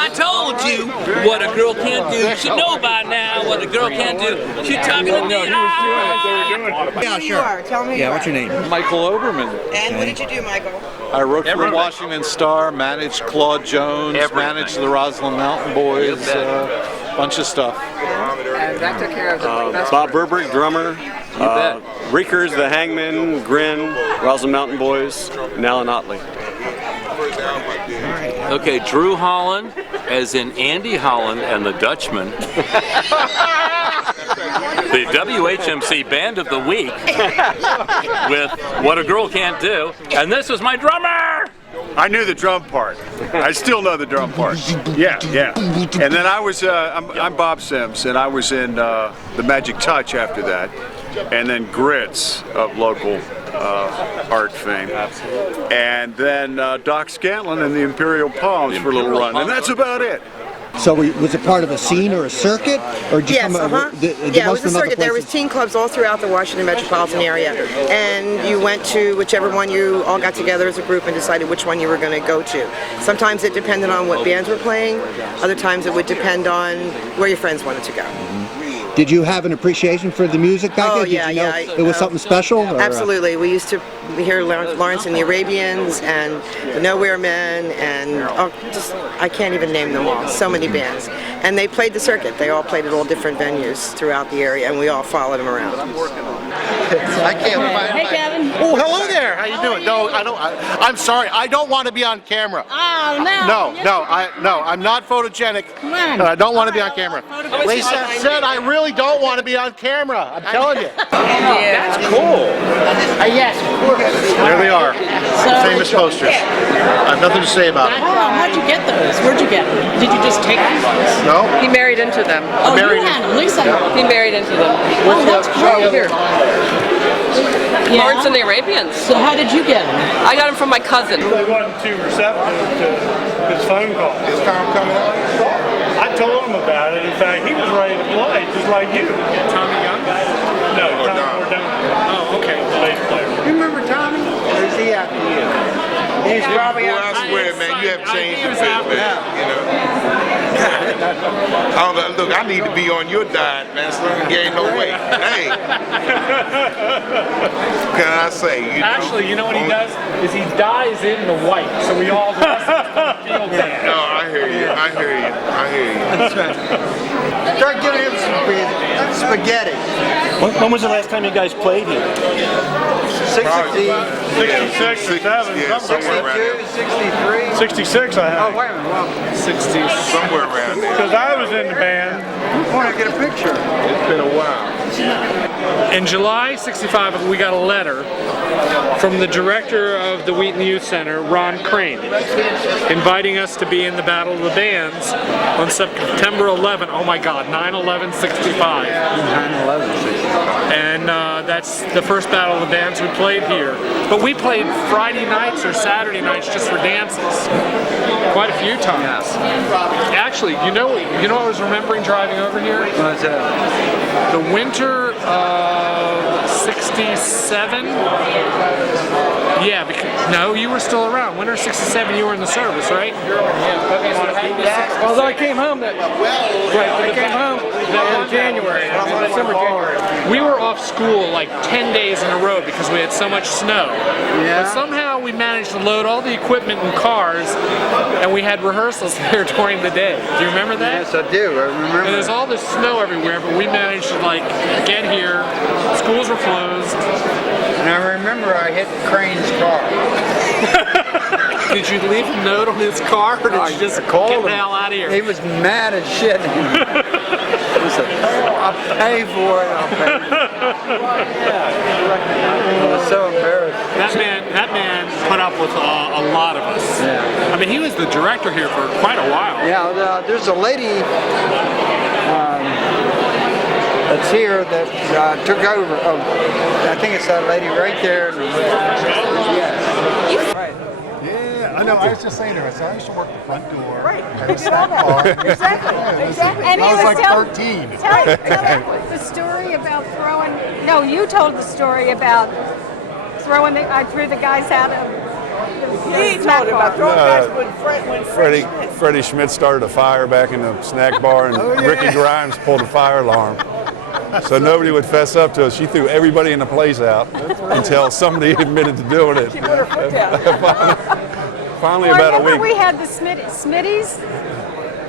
I told you what a girl can't do. You should know by now what a girl can't do. She's talking to me. Yeah, sure. Tell me. Yeah, what's your name? Michael Oberman. And what did you do, Michael? I wrote for the Washington Star, managed Claude Jones, managed the Roslyn Mountain Boys, bunch of stuff. And that took care of the Bob Burbrick, drummer. Reekers, the Hangman, Grin, Roslyn Mountain Boys, and Alan Otley. Okay, Drew Holland, as in Andy Holland and the Dutchman. The WHMC Band of the Week with What a Girl Can't Do. And this was my drummer! I knew the drum part. I still know the drum part. Yeah. And then I was, I'm Bob Sims, and I was in the Magic Touch after that. And then Grits of local art fame. And then Doc Scanlon and the Imperial Palms for a little run. And that's about it. So was it part of a scene or a circuit? Or did you Yes, yeah, it was a circuit. There was teen clubs all throughout the Washington metropolitan area. And you went to whichever one, you all got together as a group and decided which one you were going to go to. Sometimes it depended on what bands were playing. Other times it would depend on where your friends wanted to go. Did you have an appreciation for the music back then? Did you know it was something special? Or, absolutely. We used to hear Lawrence and the Arabians and the Nowhere Men and I can't even name them all. So many bands. And they played the circuit. They all played at all different venues throughout the area, and we all followed them around. I can't find. Hey, Kevin. Oh, hello there. How you doing? No, I don't. I'm sorry. I don't want to be on camera. Oh no. No. I'm not photogenic. Come on. I don't want to be on camera. Lisa said I really don't want to be on camera. I'm telling you. That's cool. Yes, of course. There they are. Famous posters. I have nothing to say about it. Oh, how'd you get those? Where'd you get them? Did you just take them? No. He married into them. Oh, you had them. Lisa. He married into them. Oh, that's great. Here. Lawrence and the Arabians. So how did you get them? I got them from my cousin. They wasn't too receptive to his phone call. Is Tom coming up? I told him about it. In fact, he was ready to play, just like you. Tommy Young? No, Tommy Ordonez. Oh, okay. The bass player. You remember Tommy? Or is he after you? He's probably I swear, man, you have changed a bit, man. You know. Look, I need to be on your diet, man, so I can gain no weight. Hey. Can I say? Actually, you know what he does? Is he dyes in the white, so we all feel bad. No, I hear you. That's right. Start giving him some spaghetti. When was the last time you guys played here? 66, 67, yeah, somewhere around there. 63. 66 I have. Oh, wait a minute. Well, 60, somewhere around there. Because I was in the band. I want to get a picture. It's been a while. In July '65, we got a letter from the director of the Wheaton Youth Center, Ron Crane, inviting us to be in the Battle of the Bands on September 11. Oh my God, 9/11/65. 9/11/65. And that's the first Battle of the Bands we played here. But we played Friday nights or Saturday nights just for dances, quite a few times. Actually, you know what I was remembering driving over here? What's that? The winter of '67. Yeah, no, you were still around. Winter '67, you were in the service, right? Although I came home I came home in January, December, January. We were off school like 10 days in a row because we had so much snow. Yeah. But somehow we managed to load all the equipment in cars, and we had rehearsals here during the day. Do you remember that? Yes, I do. I remember. And there's all this snow everywhere, but we managed to like get here. Schools were closed. And I remember I hit Crane's car. Did you leave a note on his car, or did you just get the hell out of here? He was mad as shit. He said, I'll pay for it, I'll pay for it. I was so embarrassed. That man put up with a lot of us. Yeah. I mean, he was the director here for quite a while. Yeah, there's a lady that's here that took over. I think it's that lady right there. Right. Yeah, I know. I was just saying to her, I used to work the front door. Right. Exactly. And I was like telling 13. Tell the story about throwing. No, you told the story about throwing. I threw the guys out of He told him about throwbacks when Freddie Schmidt started a fire back in the snack bar, and Ricky Grimes pulled a fire alarm. So nobody would fess up to it. She threw everybody in the place out until somebody admitted to doing it. She put her foot down. Finally, about a week. We had the Smitty's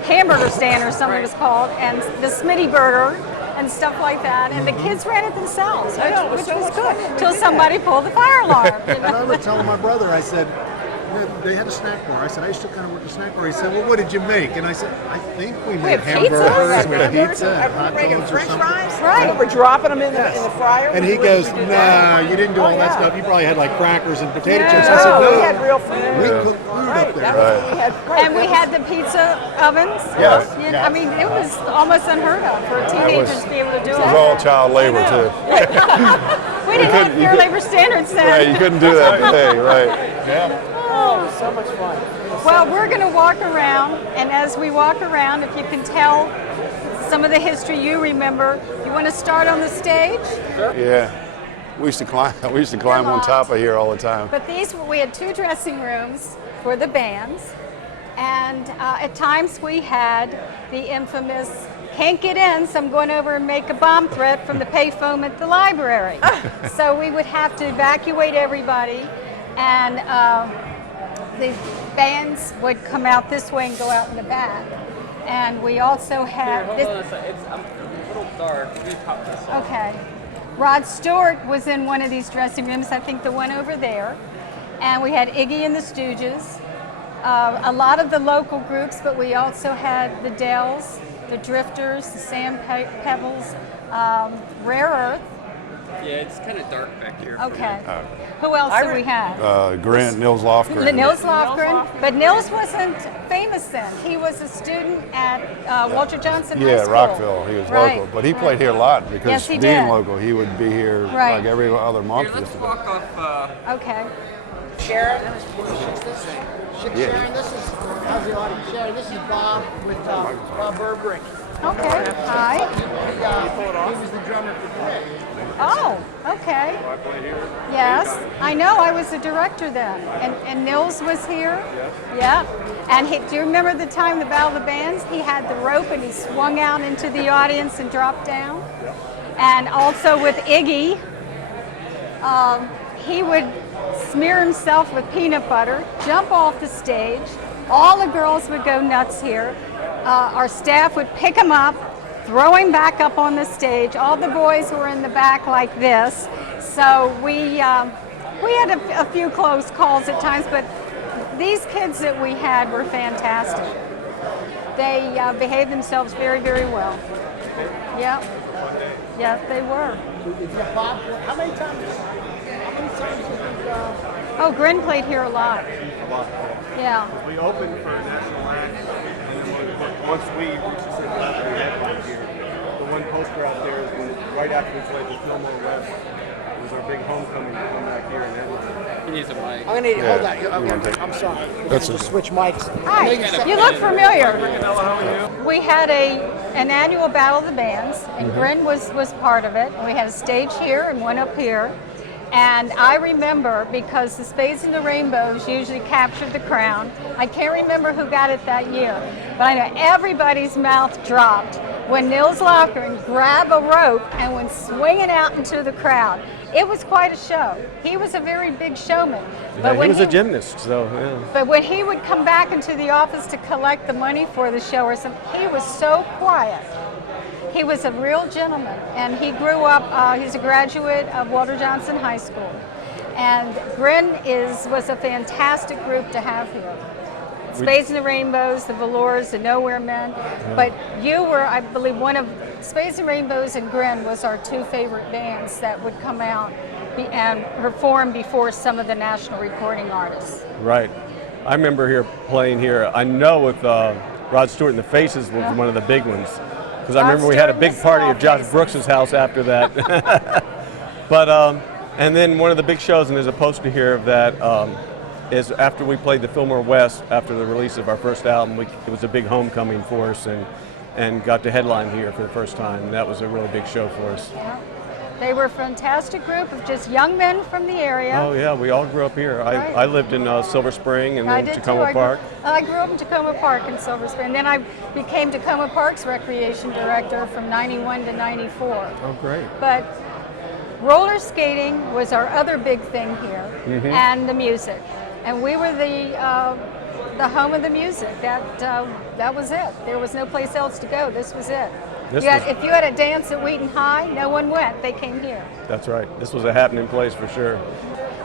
hamburger stand or something it was called, and the Smitty burger and stuff like that, and the kids ran it themselves, which was good, until somebody pulled the fire alarm. And I was telling my brother, I said, they had a snack bar. I said, I used to kind of work the snack bar. He said, well, what did you make? And I said, I think we made hamburgers, we had pizza, and hot dogs or something. Right. We're dropping them in the fryer. And he goes, nah, you didn't do all that stuff. You probably had like crackers and potato chips. I said, no, we had real food. We cooked food up there. And we had the pizza ovens. Yes. I mean, it was almost unheard of for teenagers to be able to do it. It was all child labor, too. We didn't have Fair Labor Standards then. Right, you couldn't do that today, right? Yeah. Oh, so much fun. Well, we're going to walk around, and as we walk around, if you can tell some of the history you remember, you want to start on the stage? Yeah. We used to climb on top of here all the time. But we had 2 dressing rooms for the bands, and at times we had the infamous can't get in, so I'm going over and make a bomb threat from the payphone at the library. So we would have to evacuate everybody, and the bands would come out this way and go out in the back. And we also had Hold on a second. It's a little dark. You pop this up. Okay. Rod Stewart was in one of these dressing rooms, I think the one over there. And we had Iggy and the Stooges, a lot of the local groups, but we also had the Dells, the Drifters, the Sand Pebbles, Rare Earth. Yeah, it's kind of dark back here. Okay. Who else do we have? Grant, Nils Lofgren. Nils Lofgren. But Nils wasn't famous then. He was a student at Walter Johnson High School. Yeah, Rockville. He was local. But he played here a lot because yes, he being did. local, he would be here like every other month. Here, let's walk off. Okay. Sharon. Sharon, this is, how's the audience? Sharon, this is Bob with Bob Burbrick. Okay. Hi. He was the drummer for Greg. Oh, okay. Yes, I know. I was the director then, and Nils was here. Yeah. And do you remember the time the Battle of the Bands? He had the rope and he swung out into the audience and dropped down. And also with Iggy, he would smear himself with peanut butter, jump off the stage. All the girls would go nuts here. Our staff would pick him up, throw him back up on the stage. All the boys were in the back like this. So we had a few close calls at times, but these kids that we had were fantastic. They behaved themselves very, very well. Yeah. Yeah, they were. How many times Oh, Grin played here a lot. Yeah. We opened for a national act, and then once we said left, we headlined here. The one poster out there is when, right after we played the Fillmore West. It was our big homecoming to come back here and headline. He needs a mic. I'm going to need to hold that. Okay, I'm sorry. That's We'll switch mics. Hi, you look familiar. We had an annual Battle of the Bands, and Grin was part of it. And we had a stage here and one up here. And I remember, because the Spades and the Rainbows usually captured the crown, I can't remember who got it that year, but I know everybody's mouth dropped when Nils Lofgren grabbed a rope and went swinging out into the crowd. It was quite a show. He was a very big showman. But he was a gymnast, so yeah. But when he would come back into the office to collect the money for the show or something, he was so quiet. He was a real gentleman, and he grew up, he's a graduate of Walter Johnson High School. And Grin was a fantastic group to have here. Spades and the Rainbows, the Velours, the Nowhere Men. But you were, I believe, one of Spades and Rainbows and Grin was our 2 favorite bands that would come out and perform before some of the national recording artists. Right. I remember playing here. I know with Rod Stewart and the Faces was one of the big ones. Because I remember we had a big party at Josh Brooks' house after that. But, and then one of the big shows, and there's a poster here of that, is after we played the Fillmore West, after the release of our first album, it was a big homecoming for us and got to headline here for the first time. And that was a really big show for us. They were a fantastic group of just young men from the area. Oh yeah, we all grew up here. Right. I lived in Silver Spring and I then did Tacoma too. Park. I grew up in Tacoma Park in Silver Spring. Then I became Tacoma Park's recreation director from 91 to 94. Oh great. But roller skating was our other big thing here, and the music. And we were the home of the music. That was it. There was no place else to go. This was it. If you had a dance at Wheaton High, no one went. They came here. That's right. This was a happening place for sure.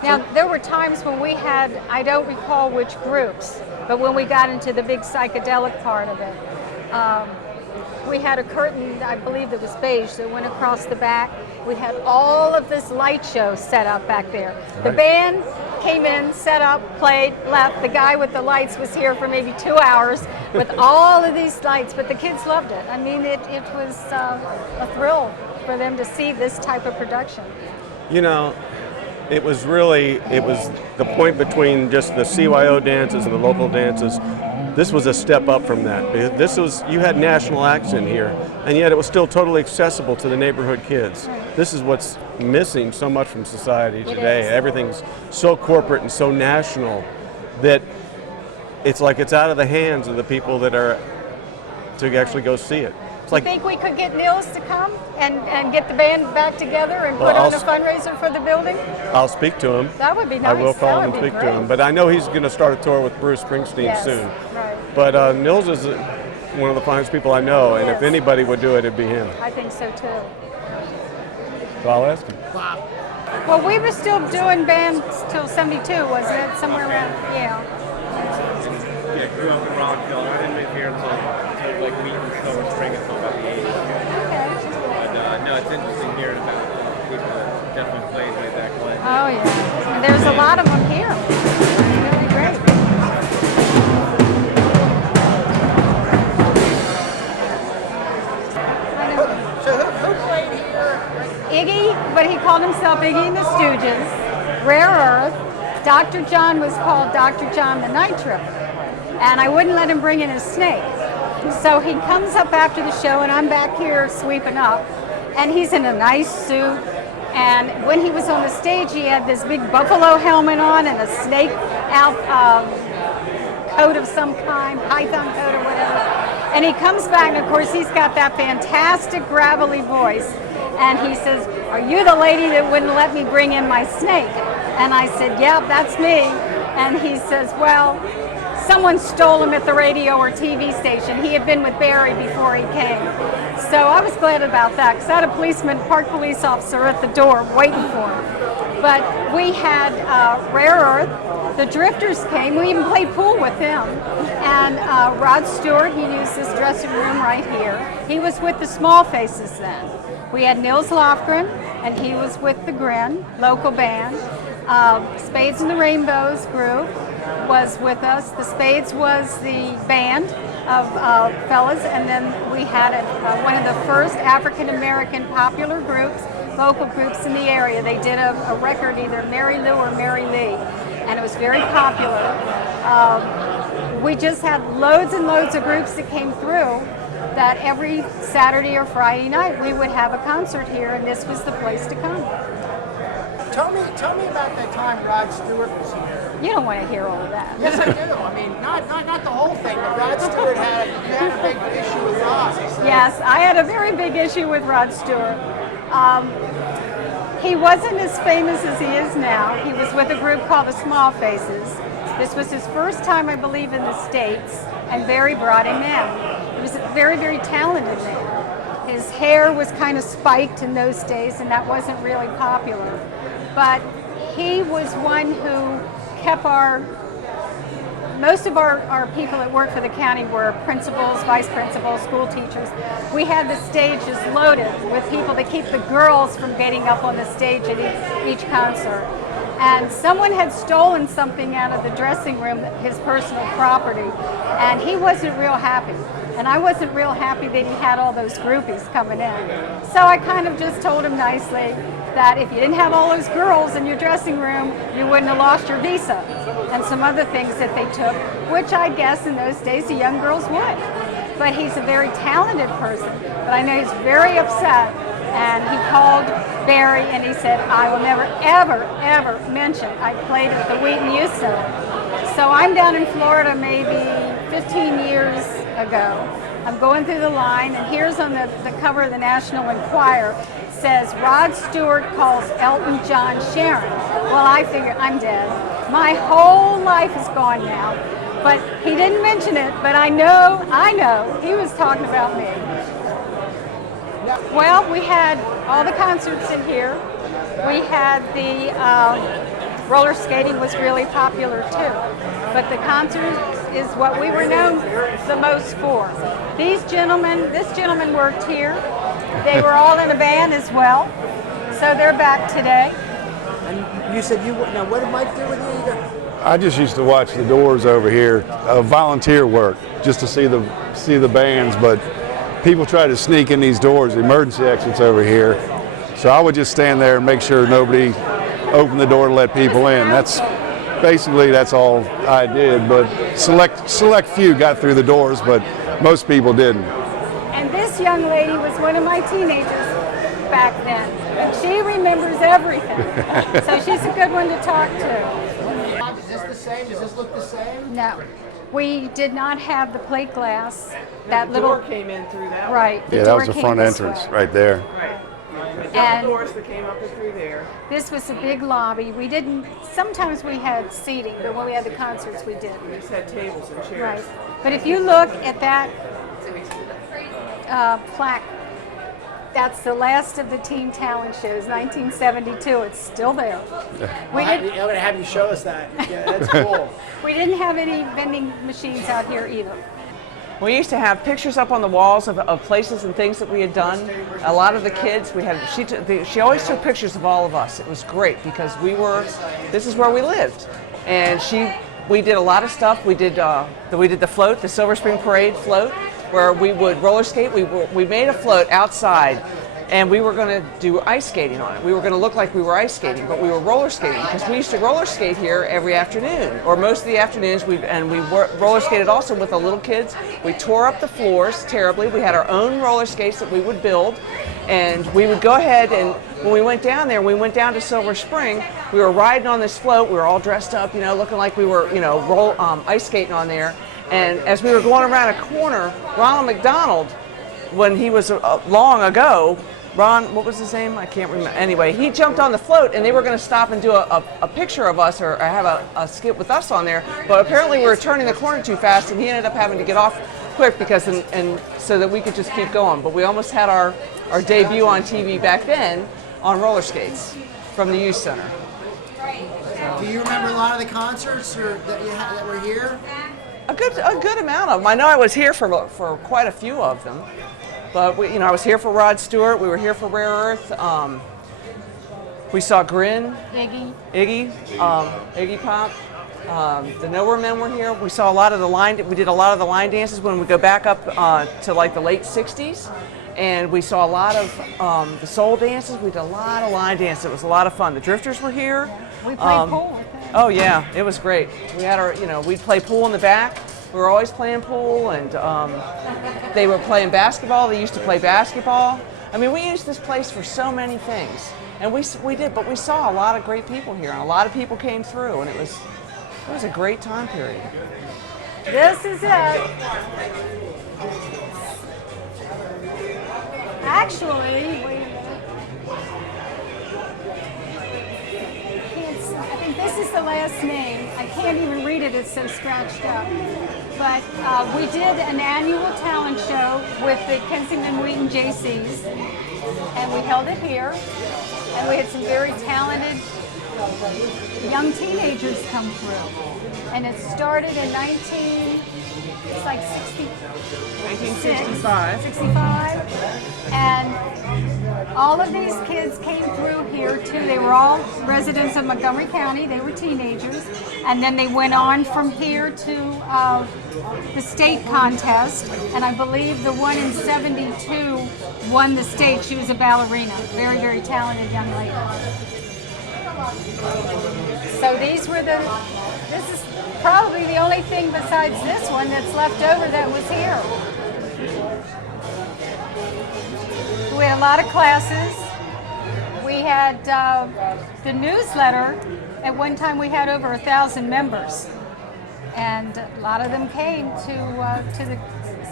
Now, there were times when we had, I don't recall which groups, but when we got into the big psychedelic part of it, we had a curtain, I believe it was beige, that went across the back. We had all of this light show set up back there. Right. The band came in, set up, played, left. The guy with the lights was here for maybe 2 hours with all of these lights, but the kids loved it. I mean, it was a thrill for them to see this type of production. You know, it was the point between just the CYO dances and the local dances. This was a step up from that. You had national acts in here, and yet it was still totally accessible to the neighborhood kids. This is what's missing so much from society today. Everything's so corporate and so national that it's like it's out of the hands of the people that are to actually go see it. Do you think we could get Nils to come and get the band back together and put on a fundraiser for the building? I'll speak to him. That would be nice. I will call him and speak to him. But I know he's going to start a tour with Bruce Springsteen soon. Right. But Nils is one of the finest people I know, and if anybody would do it, it'd be him. I think so too. So I'll ask him. Wow. Well, we were still doing bands till '72, wasn't it? Somewhere around, Yeah, I grew up in Rockville. I didn't live here until like Wheaton, Silver Spring, until about the 80s. Okay. But no, it's interesting hearing about people that definitely played way back when. Oh yeah, and there's a lot of them here. Really great. So who played here? Iggy, but he called himself Iggy and the Stooges. Rare Earth. Dr. John was called Dr. John the Night Tripper. And I wouldn't let him bring in his snake. So he comes up after the show, and I'm back here sweeping up, and he's in a nice suit. And when he was on the stage, he had this big buffalo helmet on and a snake out coat of some kind, python coat or whatever. And he comes back, and of course he's got that fantastic gravelly voice. And he says, "Are you the lady that wouldn't let me bring in my snake?" And I said, "Yep, that's me." And he says, "Well, someone stole him at the radio or TV station. He had been with Barry before he came." So I was glad about that, because I had a policeman, park police officer at the door waiting for him. But we had Rare Earth, the Drifters came, we even played pool with them. And Rod Stewart, he used this dressing room right here. He was with the Small Faces then. We had Nils Lofgren, and he was with the Grin, local band. Spades and the Rainbows group was with us. The Spades was the band of fellas, and then we had one of the first African-American popular groups, vocal groups in the area. They did a record, either Mary Lou or Mary Lee, and it was very popular. We just had loads and loads of groups that came through that every Saturday or Friday night we would have a concert here, and this was the place to come. Tell me about that time Rod Stewart was here. You don't want to hear all of that. Yes, I do. I mean, not the whole thing, but Rod Stewart had a big issue with Rod. Yes, I had a very big issue with Rod Stewart. He wasn't as famous as he is now. He was with a group called the Small Faces. This was his first time, I believe, in the States, and Barry brought him in. He was a very, very talented man. His hair was kind of spiked in those days, and that wasn't really popular. But he was one who kept most of our people that worked for the county were principals, vice principals, school teachers. We had the stages loaded with people to keep the girls from getting up on the stage at each concert. And someone had stolen something out of the dressing room, his personal property, and he wasn't real happy. And I wasn't real happy that he had all those groupies coming in. So I kind of just told him nicely that if you didn't have all those girls in your dressing room, you wouldn't have lost your visa, and some other things that they took, which I guess in those days the young girls would. But he's a very talented person, but I know he's very upset And he called Barry and he said, I will never, ever, ever mention I played at the Wheaton Youth Center. So I'm down in Florida maybe 15 years ago. I'm going through the line, and here's on the cover of the National Enquirer, says, Rod Stewart calls Elton John Sharon. Well, I figure I'm dead. My whole life is gone now. But he didn't mention it, but I know he was talking about me. Well, we had all the concerts in here. We had the roller skating was really popular too. But the concert is what we were known the most for. This gentleman worked here. They were all in a band as well. So they're back today. And you said now what did Mike do with you? I just used to watch the doors over here, volunteer work, just to see the bands, but people try to sneak in these doors, the emergency exits over here. So I would just stand there and make sure nobody opened the door to let people in. That's all I did, but select few got through the doors, but most people didn't. And this young lady was one of my teenagers back then, and she remembers everything. So she's a good one to talk to. Is this the same? Does this look the same? No. We did not have the plate glass. That little door came in through that. Right. Yeah, that was the front entrance right there. Right. And doors that came up and through there. This was a big lobby. Sometimes we had seating, but when we had the concerts, we did. We just had tables and chairs. Right. But if you look at that plaque, that's the last of the teen talent shows, 1972. It's still there. I'm going to have you show us that. Yeah, that's cool. We didn't have any vending machines out here either. We used to have pictures up on the walls of places and things that we had done. A lot of the kids, she always took pictures of all of us. It was great because this is where we lived. And we did a lot of stuff. We did the float, the Silver Spring Parade float, where we would roller skate. We made a float outside, and we were going to do ice skating on it. We were going to look like we were ice skating, but we were roller skating because we used to roller skate here every afternoon, or most of the afternoons. We roller skated also with the little kids. We tore up the floors terribly. We had our own roller skates that we would build, and we would go ahead and when we went down there, we went down to Silver Spring. We were riding on this float. We were all dressed up, looking like we were, ice skating on there. And as we were going around a corner, Ronald McDonald, when he was long ago, Ron, what was his name? I can't remember. Anyway, he jumped on the float, and they were going to stop and do a picture of us or have a skit with us on there. But apparently we were turning the corner too fast, and he ended up having to get off quick because and so that we could just keep going. But we almost had our debut on TV back then on roller skates from the Youth Center. Do you remember a lot of the concerts that were here? A good amount of them. I know I was here for quite a few of them. But I was here for Rod Stewart. We were here for Rare Earth. We saw Grin, Iggy Pop. The Nowhere Men were here. We saw a lot of the line. We did a lot of the line dances when we go back up to like the late '60s, and we saw a lot of the soul dances. We did a lot of line dances. It was a lot of fun. The Drifters were here. We played pool. Oh yeah, it was great. We had we'd play pool in the back. We were always playing pool, and they were playing basketball. They used to play basketball. I mean, we used this place for so many things, and we did. But we saw a lot of great people here, and a lot of people came through, and it was a great time period. This is it. Actually, I think this is the last name. I can't even read it, it's so scratched up. But we did an annual talent show with the Kensington Wheaton JCs, and we held it here. And we had some very talented young teenagers come through. And it started in 1965. And all of these kids came through here too. They were all residents of Montgomery County. They were teenagers. And then they went on from here to the state contest. And I believe the one in 72 won the state. She was a ballerina. Very, very talented young lady. So this is probably the only thing besides this one that's left over that was here. We had a lot of classes. We had the newsletter. At one time, we had over 1,000 members, and a lot of them came to the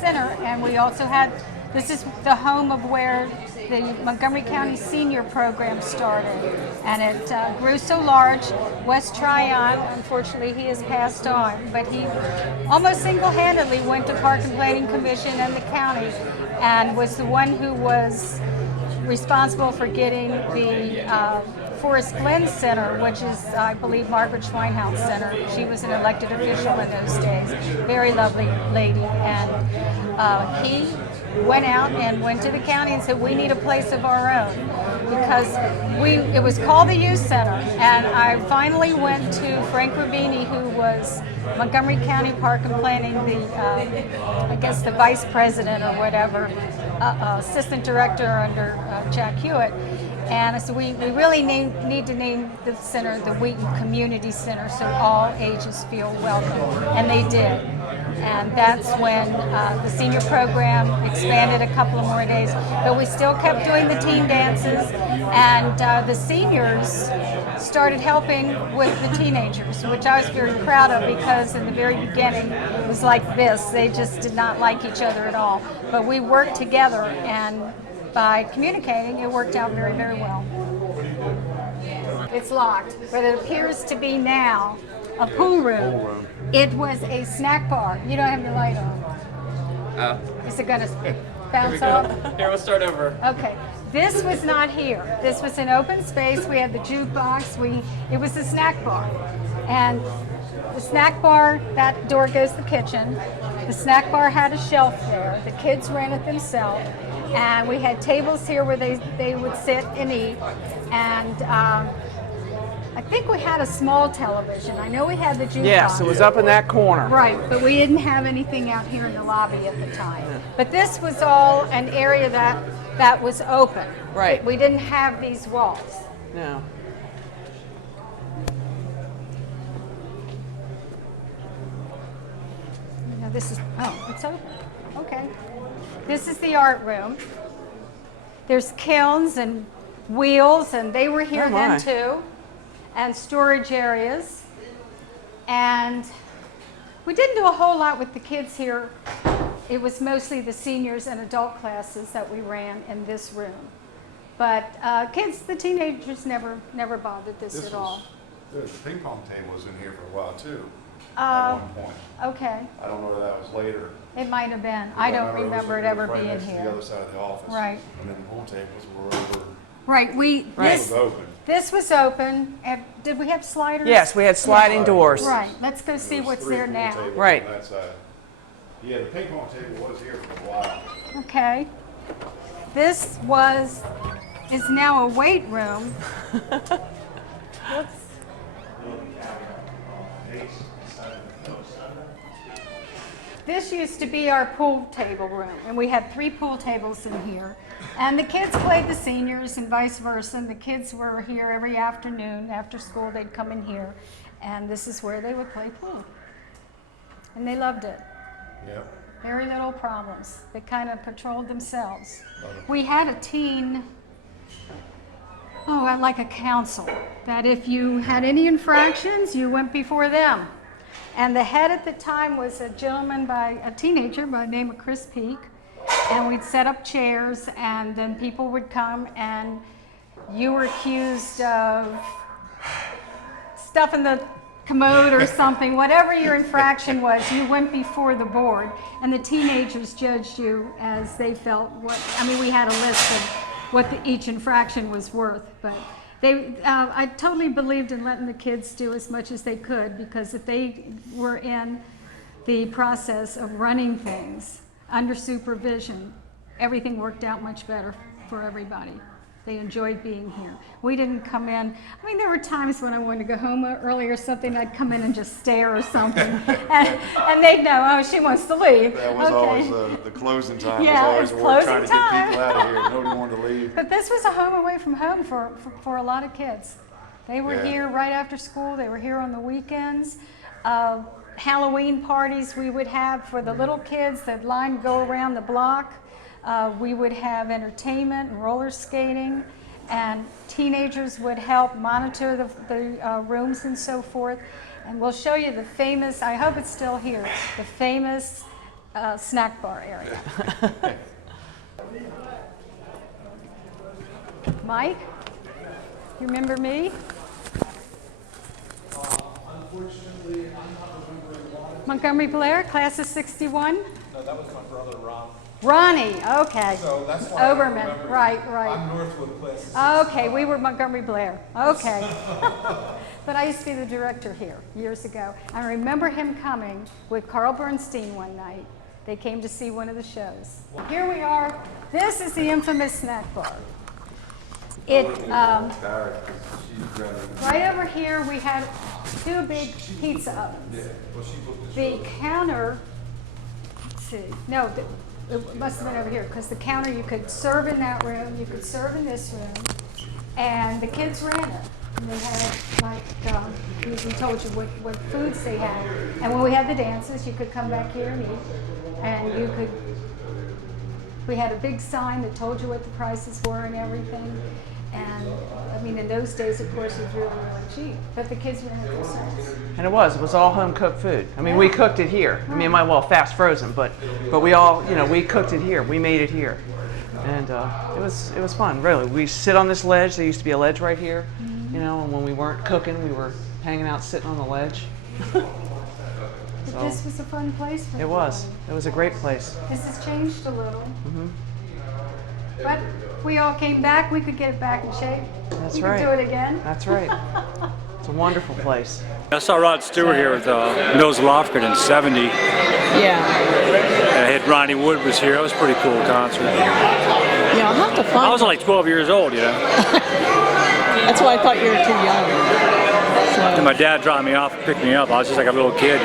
center. And we also had, this is the home of where the Montgomery County Senior Program started, and it grew so large. Wes Tryon, unfortunately, he has passed on, but he almost single-handedly went to Park and Planning Commission and the county, and was the one who was responsible for getting the Forest Glen Center, which is, I believe, Margaret Schweinhaus Center. She was an elected official in those days. Very lovely lady. And he went out and went to the county and said, we need a place of our own, because it was called the Youth Center. And I finally went to Frank Rubini, who was Montgomery County Park and Planning, I guess the vice president or whatever, assistant director under Jack Hewitt. And I said, we really need to name the center the Wheaton Community Center so all ages feel welcome. And they did. And that's when the senior program expanded a couple of more days. But we still kept doing the teen dances. And the seniors started helping with the teenagers, which I was very proud of, because in the very beginning it was like this. They just did not like each other at all. But we worked together, and by communicating, it worked out very, very well. It's locked, but it appears to be now a pool room. It was a snack bar. You don't have your light on. Is it going to bounce off? Here, we'll start over. Okay. This was not here. This was an open space. We had the jukebox. It was a snack bar. And the snack bar, that door goes to the kitchen. The snack bar had a shelf there. The kids ran it themselves. And we had tables here where they would sit and eat. And I think we had a small television. I know we had the jukebox. Yes, it was up in that corner. Right, but we didn't have anything out here in the lobby at the time. But this was all an area that was open. Right. We didn't have these walls. No. Now this is, it's open. Okay. This is the art room. There's kilns and wheels, and they were here then too, and storage areas. And we didn't do a whole lot with the kids here. It was mostly the seniors and adult classes that we ran in this room. But kids, the teenagers never bothered this at all. The ping pong table was in here for a while too. At one point. Okay. I don't know whether that was later. It might have been. I don't remember it ever being here. The other side of the office. Right. And then the pool tables were over. Right. This was open. Did we have sliders? Yes, we had sliding doors. Right. Let's go see what's there now. Right. On that side. Yeah, the ping pong table was here for a while. Okay. This is now a weight room. Whoops. This used to be our pool table room, and we had 3 pool tables in here. And the kids played the seniors and vice versa, and the kids were here every afternoon. After school, they'd come in here, and this is where they would play pool. And they loved it. Yep. Very little problems. They kind of patrolled themselves. We had a teen, like a council, that if you had any infractions, you went before them. And the head at the time was a teenager by the name of Chris Peak. And we'd set up chairs, and then people would come, and you were accused of stuff in the commode or something. Whatever your infraction was, you went before the board, and the teenagers judged you as they felt we had a list of what each infraction was worth. But I totally believed in letting the kids do as much as they could, because if they were in the process of running things under supervision, everything worked out much better for everybody. They enjoyed being here. We didn't come in. There were times when I wanted to go home early or something, I'd come in and just stare or something. and they'd know, she wants to leave. That was always the closing time. Yeah, was always work trying to get people out of here. Nobody wanted to leave. But this was a home away from home for a lot of kids. They were here right after school. They were here on the weekends. Halloween parties we would have for the little kids. That line go around the block. We would have entertainment and roller skating, and teenagers would help monitor the rooms and so forth. And we'll show you the famous, I hope it's still here, the famous snack bar area. Mike, you remember me? Unfortunately, I'm not remembering one. Montgomery Blair, class of 61? No, that was my brother, Ron. Ronnie, okay. So that's why Oberman, right. I'm Northwood class. Okay, we were Montgomery Blair, okay. But I used to be the director here years ago. I remember him coming with Carl Bernstein one night. They came to see one of the shows. Here we are. This is the infamous snack bar. Right over here we had 2 big pizza ovens. The counter, let's see, no, it must have been over here, because the counter, you could serve in that room, you could serve in this room, and the kids ran it. And they had, like, we told you what foods they had. And when we had the dances, you could come back here and eat. And you could, we had a big sign that told you what the prices were and everything. And, I mean, in those days, of course, it was really, really cheap. But the kids ran it themselves. And it was all home-cooked food. I mean, we cooked it here. I mean, well, fast frozen, but we all, we cooked it here. We made it here. And it was fun, really. We sit on this ledge. There used to be a ledge right here. And when we weren't cooking, we were hanging out, sitting on the ledge. But this was a fun place for It was. It was a great place. This has changed a little. But we all came back. We could get it back in shape. That's we right. could do it again. That's right. It's a wonderful place. I saw Rod Stewart here with Mills Lofgren in '70. Yeah. I had Ronnie Wood was here. That was a pretty cool concert. Yeah, I'll have to find. I was like 12 years old, That's why I thought you were too young. And my dad dropped me off and picked me up. I was just like a little kid,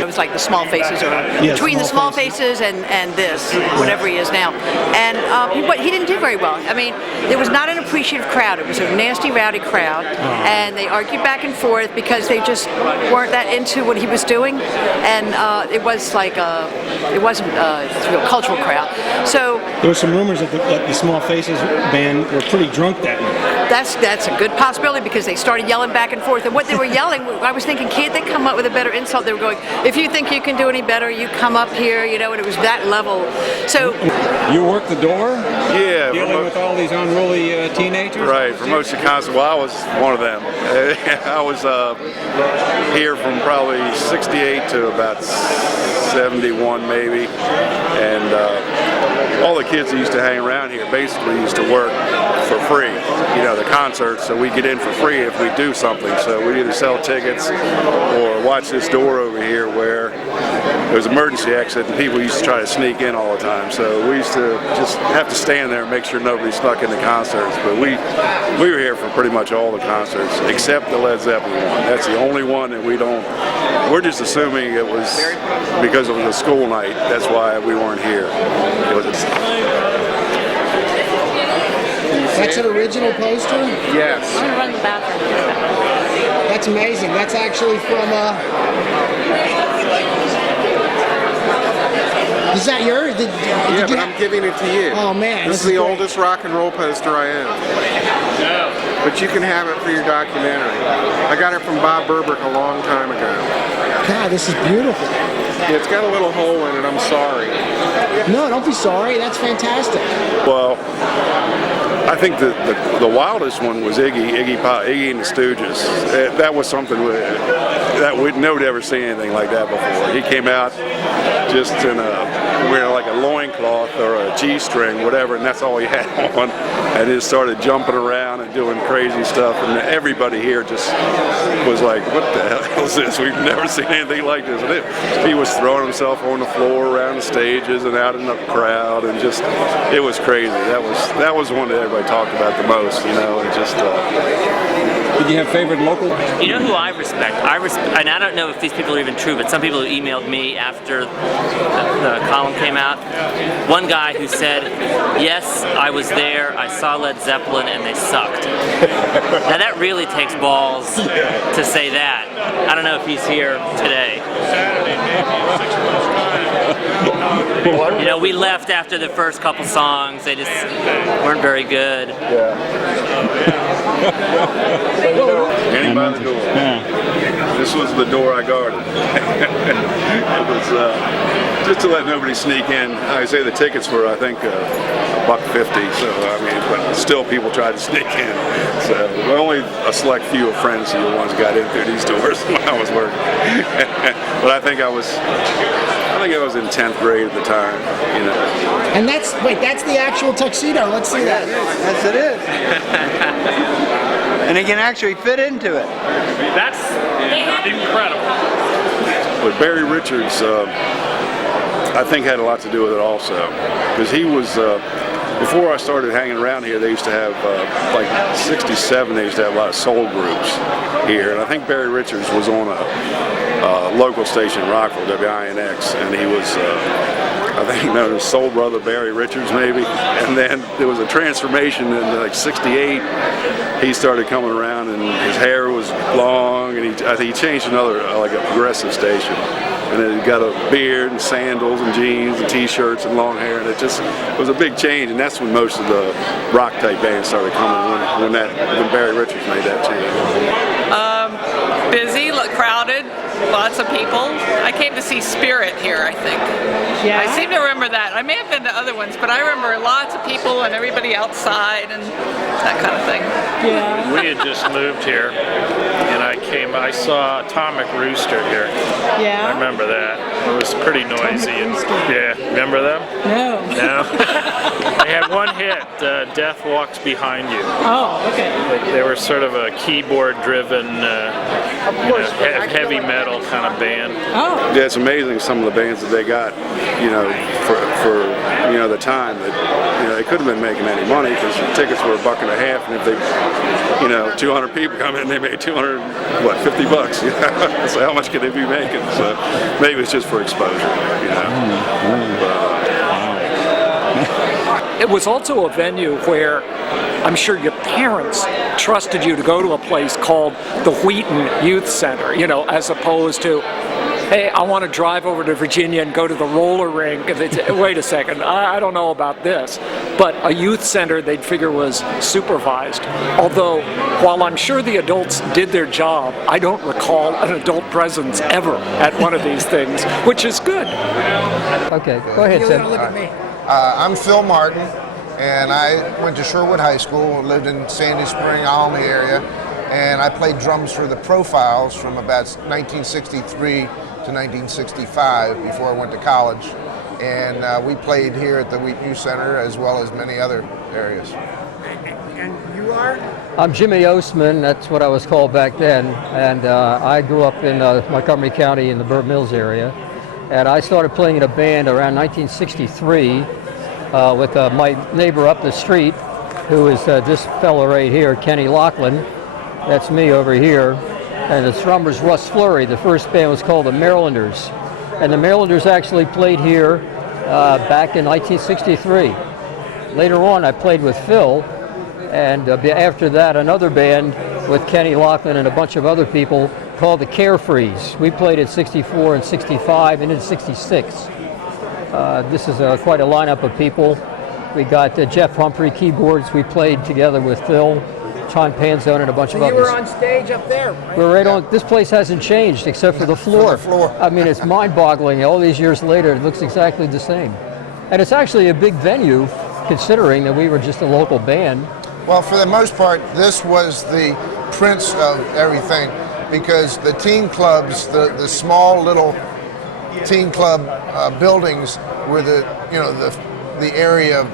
It was like the Small Faces, or between the Small Faces and this, whatever he is now. And he didn't do very well. I mean, there was not an appreciative crowd. It was a nasty, rowdy crowd, and they argued back and forth because they just weren't that into what he was doing. And it was like it wasn't a real cultural crowd. So there were some rumors that the Small Faces band were pretty drunk that night. That's a good possibility, because they started yelling back and forth. And what they were yelling, I was thinking, can't they come up with a better insult? They were going, if you think you can do any better, you come up here, and it was that level. So you worked the door? Yeah. Dealing with all these unruly teenagers? Right, for most of the concert. Well, I was one of them. I was here from probably '68 to about '71 maybe. And all the kids that used to hang around here basically used to work for free, the concerts, so we get in for free if we do something. So we either sell tickets or watch this door over here where there was an emergency exit and people used to try to sneak in all the time. So we used to just have to stand there and make sure nobody snuck in the concerts. But we were here for pretty much all the concerts except the Led Zeppelin one. That's the only one that we're just assuming it was because it was a school night. That's why we weren't here. That's an original poster? Yes. I'm going to run the bathroom. That's amazing. That's actually from, is that yours? Yeah, but I'm giving it to you. Oh, man. This is the oldest rock and roll poster I own. But you can have it for your documentary. I got it from Bob Burbrick a long time ago. God, this is beautiful. Yeah, it's got a little hole in it. I'm sorry. No, don't be sorry. That's fantastic. Well, I think the wildest one was Iggy and the Stooges. That was something nobody had ever seen anything like that before. He came out just in wearing like a loincloth or a G-string, whatever, and that's all he had on, and he started jumping around and doing crazy stuff, and everybody here just was like, what the hell is this? We've never seen anything like this. And he was throwing himself on the floor around the stages and out in the crowd, and just, it was crazy. That was one that everybody talked about the most, and just... Did you have favorite local? You know who I respect? And I don't know if these people are even true, but some people who emailed me after the column came out. One guy who said, yes, I was there, I saw Led Zeppelin, and they sucked. Now that really takes balls to say that. I don't know if he's here today. You know, we left after the first couple songs. They just weren't very good. Getting by the door. This was the door I guarded. It was just to let nobody sneak in. I say the tickets were, I think, $1.50. So I mean, but still people tried to sneak in. So only a select few of friends who were the ones who got in through these doors when I was working. But I think I was in 10th grade at the time. You know. And that's the actual tuxedo. Let's see that. Yes, it is. And it can actually fit into it. That's incredible. But Barry Richards, I think, had a lot to do with it also, because he was. Before I started hanging around here, they used to have, like '67, they used to have a lot of soul groups here, and I think Barry Richards was on a local station in Rockville, WINX, and he was, I think, known as Soul Brother Barry Richards, maybe. And then there was a transformation in like '68. He started coming around, and his hair was long, and I think he changed another, like a progressive station. And then he got a beard and sandals and jeans and t-shirts and long hair, and it was a big change. And that's when most of the rock type bands started coming, when Barry Richards made that change. Busy, crowded, lots of people. I came to see Spirit here, I think. Yeah. I seem to remember that. I may have been to other ones, but I remember lots of people and everybody outside and that kind of thing. Yeah. We had just moved here, and I saw Atomic Rooster here. Yeah. I remember that. It was pretty noisy. Yeah, remember them? No. No. They had one hit, Death Walks Behind You. Oh, okay. They were sort of a keyboard-driven, heavy metal kind of band. Oh. Yeah, it's amazing some of the bands that they got, you know, for the time that, they couldn't have been making any money because the tickets were $1.50, and if they, 200 people come in, they made $50. So how much could they be making? So maybe it's just for exposure, It was also a venue where I'm sure your parents trusted you to go to a place called the Wheaton Youth Center, as opposed to, hey, I want to drive over to Virginia and go to the roller rink. Wait a second, I don't know about this. But a youth center they'd figure was supervised. Although, while I'm sure the adults did their job, I don't recall an adult presence ever at one of these things, which is good. Okay, go ahead, Sid. Look at me. I'm Phil Martin, and I went to Sherwood High School, lived in Sandy Spring, Olney area, and I played drums for the Profiles from about 1963 to 1965 before I went to college. And we played here at the Wheaton Youth Center as well as many other areas. And you are? I'm Jimmy Osmond, that's what I was called back then, and I grew up in Montgomery County in the Burt Mills area. And I started playing in a band around 1963 with my neighbor up the street, who is this fellow right here, Kenny Lachlan. That's me over here. And the drummer's Russ Flurry. The first band was called the Marylanders. And the Marylanders actually played here back in 1963. Later on, I played with Phil. And after that, another band with Kenny Lachlan and a bunch of other people called the Carefrees. We played in 64 and 65 and in 66. This is quite a lineup of people. We got Jeff Humphrey keyboards. We played together with Phil, John Panzone, and a bunch of others. You were on stage up there, right? We're right on. This place hasn't changed except for the floor. I mean, it's mind-boggling. All these years later, it looks exactly the same. And it's actually a big venue, considering that we were just a local band. Well, for the most part, this was the prince of everything, because the teen clubs, the small little teen club buildings were the area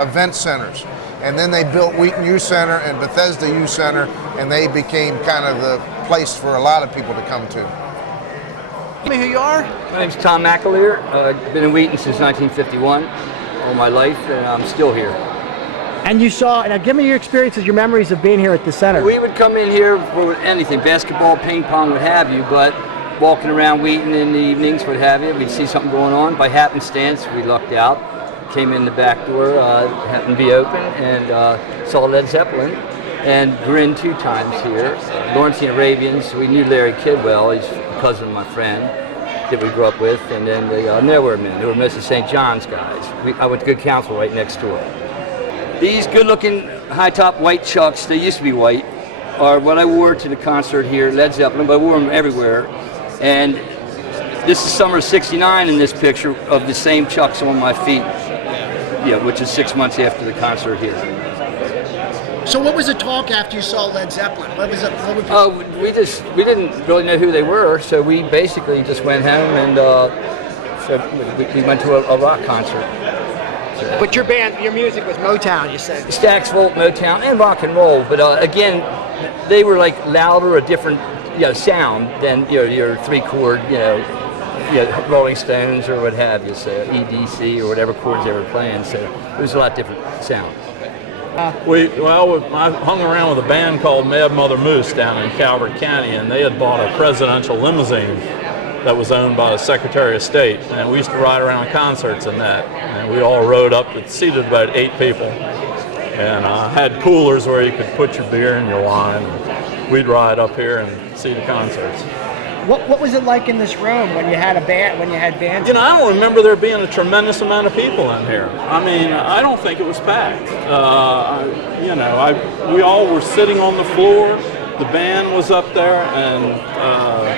event centers. And then they built Wheaton Youth Center and Bethesda Youth Center, and they became kind of the place for a lot of people to come to. Tell me who you are? My name's Tom Mcaleer. I've been in Wheaton since 1951, all my life, and I'm still here. And you saw, now give me your experiences, your memories of being here at the center. We would come in here for anything, basketball, ping pong, what have you, but walking around Wheaton in the evenings, what have you, we'd see something going on. By happenstance, we lucked out, came in the back door, happened to be open, and saw Led Zeppelin, and Grin 2 times here. Lawrence and Arabians, we knew Larry Kidd well. He's a cousin of my friend that we grew up with. And then the Nowhere Men, who were Mrs. St. John's guys. I went to Good Counsel right next door. These good-looking high-top white Chucks, they used to be white, are what I wore to the concert here, Led Zeppelin, but I wore them everywhere. And this is summer of '69 in this picture of the same Chucks on my feet, which is 6 months after the concert here. So what was the talk after you saw Led Zeppelin? What was it? We didn't really know who they were, so we basically just went home and we went to a rock concert. But your band, your music was Motown, you said. Stax Volt, Motown, and rock and roll. But again, they were like louder, a different sound than your 3-chord, Rolling Stones or what have you, so EDC or whatever chords they were playing. So it was a lot different sound. I hung around with a band called Mad Mother Moose down in Calvert County, and they had bought a presidential limousine that was owned by the Secretary of State, and we used to ride around concerts in that, and we all rode up. It seated about 8 people, and had coolers where you could put your beer and your wine. And we'd ride up here and see the concerts. What was it like in this room when you had a band? When you had bands? I don't remember there being a tremendous amount of people in here. I mean, I don't think it was packed. We all were sitting on the floor. The band was up there, and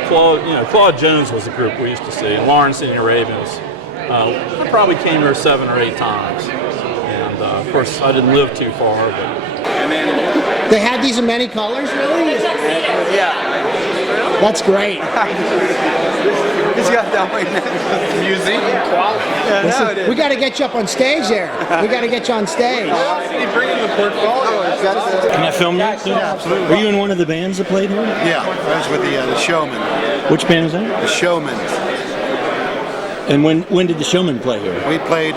Claude Jones was the group we used to see, and Lawrence and the Arabians. I probably came here 7 or 8 times, and of course I didn't live too far. But they had these in many colors, really? Yeah. That's great. It's got that way museum quality. Listen, we got to get you up on stage there. We got to get you on stage. Bring in the portfolio. Can I film you? Yeah, absolutely. Were you in one of the bands that played here? Yeah, I was with the Showmen. Which band was that? The Showmen. And when did the Showmen play here? We played.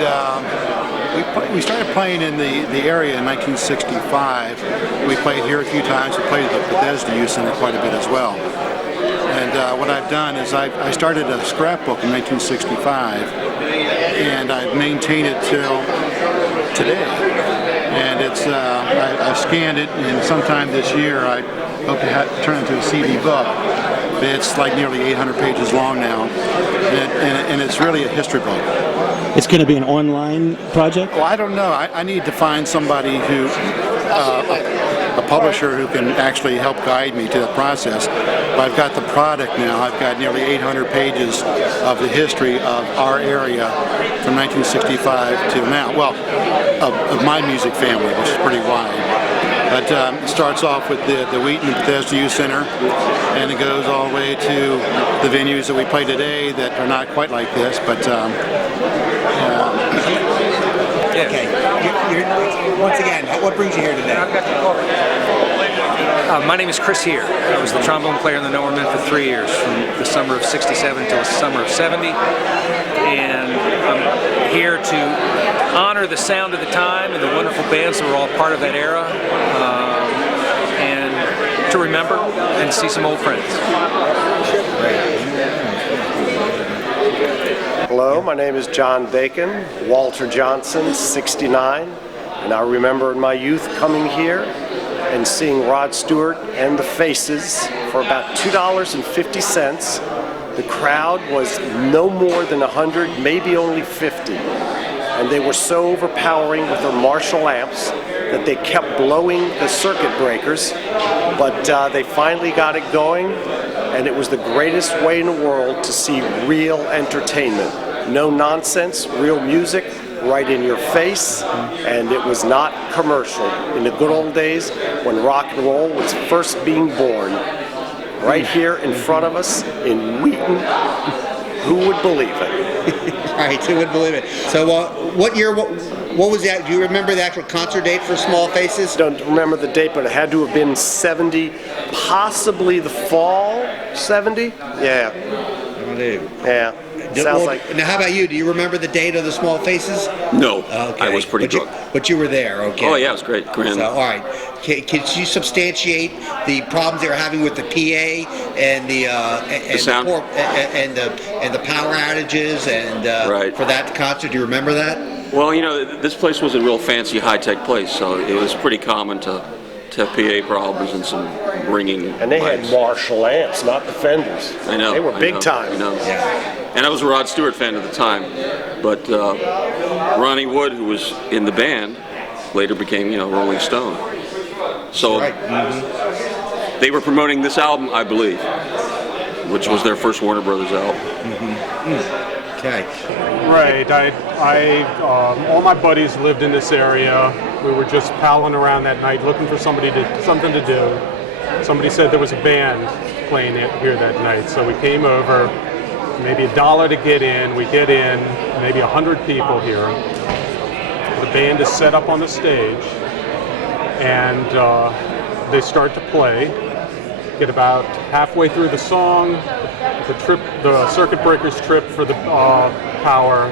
We started playing in the area in 1965. We played here a few times. We played at the Bethesda Youth Center quite a bit as well. And what I've done is I started a scrapbook in 1965, and I've maintained it till today. And it's I scanned it, and sometime this year I hope to turn it into a CD book. It's like nearly 800 pages long now, and it's really a history book. It's going to be an online project? Well, I don't know. I need to find somebody who, a publisher who can actually help guide me to the process. But I've got the product now. I've got nearly 800 pages of the history of our area from 1965 to now. Well, of my music family, which is pretty wide. But it starts off with the Wheaton and Bethesda Youth Center, and it goes all the way to the venues that we play today that are not quite like this, but Okay. Once again, what brings you here today? My name is Chris Here. I was the trombone player in the Nowhere Men for 3 years, from the summer of '67 to the summer of '70, and I'm here to honor the sound of the time and the wonderful bands that were all part of that era, and to remember and see some old friends. Hello, my name is John Bacon, Walter Johnson, 69, and I remember in my youth coming here and seeing Rod Stewart and the Faces for about $2.50. The crowd was no more than 100, maybe only 50. And they were so overpowering with their Marshall amps that they kept blowing the circuit breakers, but they finally got it going, and it was the greatest way in the world to see real entertainment. No nonsense, real music, right in your face, and it was not commercial. In the good old days, when rock and roll was first being born, right here in front of us in Wheaton, who would believe it? Right, who would believe it? So what year, what was that? Do you remember the actual concert date for Small Faces? Don't remember the date, but it had to have been 70, possibly the fall, 70? Yeah. Yeah. Sounds like. Now, how about you? Do you remember the date of the Small Faces? No, okay. I was pretty drunk. But you were there, okay? Oh yeah, it was great. Grand. So, all right. Can you substantiate the problems they were having with the PA and the sound and the power outages and right. for that concert? Do you remember that? Well, you know, this place was a real fancy, high-tech place, so it was pretty common to to have PA problems and some ringing. And they lights. had Marshall amps, not Defenders. I know. They were big time. I know. And I was a Rod Stewart fan at the time, but Ronnie Wood, who was in the band, later became, Rolling Stone. So they were promoting this album, I believe, which was their first Warner Brothers album. Okay. Right. All my buddies lived in this area. We were just palling around that night, looking for something to do. Somebody said there was a band playing here that night, so we came over. Maybe $1 to get in. We get in. Maybe 100 people here. The band is set up on the stage, and they start to play. Get about halfway through the song. The circuit breakers trip for the power.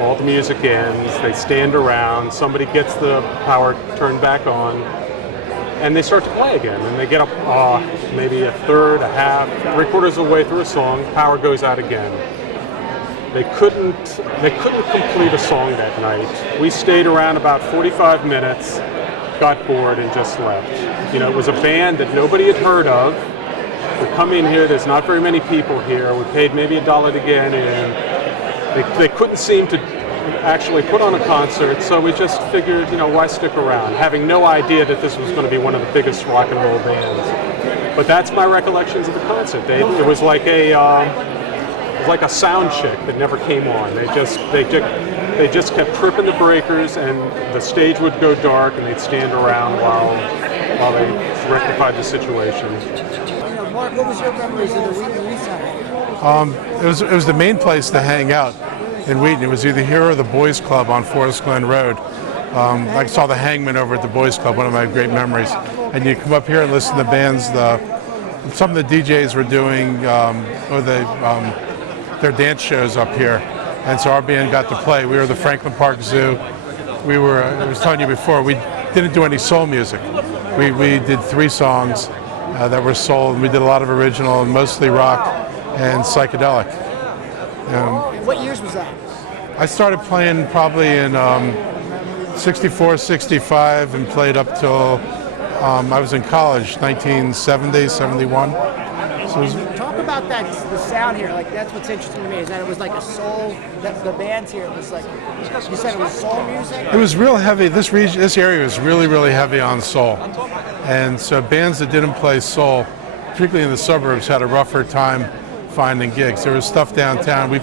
All the music ends. They stand around. Somebody gets the power turned back on, and they start to play again. And they get up maybe a third, a half, 3/4 of the way through a song. Power goes out again. They couldn't complete a song that night. We stayed around about 45 minutes, got bored, and just left. It was a band that nobody had heard of. We come in here, there's not very many people here. We paid maybe $1 to get in. They couldn't seem to actually put on a concert, so we just figured, why stick around, having no idea that this was going to be one of the biggest rock and roll bands. But that's my recollections of the concert. It was like a sound check that never came on. They just kept tripping the breakers, and the stage would go dark, and they'd stand around while they rectified the situation. Mark, what was your memories of the Wheaton Youth Center? It was the main place to hang out in Wheaton. It was either here or the Boys Club on Forest Glen Road. I saw the Hangman over at the Boys Club, one of my great memories. And you come up here and listen to bands. Some of the DJs were doing their dance shows up here, and so our band got to play. We were the Franklin Park Zoo. I was telling you before, we didn't do any soul music. We did 3 songs that were soul, and we did a lot of original, and mostly rock and psychedelic. What years was that? I started playing probably in 64, 65, and played up till I was in college, 1970, 71. Talk about the sound here. Like, that's what's interesting to me, is that it was like a soul. The bands here, it was like, you said it was soul music. It was real heavy. This area was really, really heavy on soul, and so bands that didn't play soul, particularly in the suburbs, had a rougher time finding gigs. There was stuff downtown. We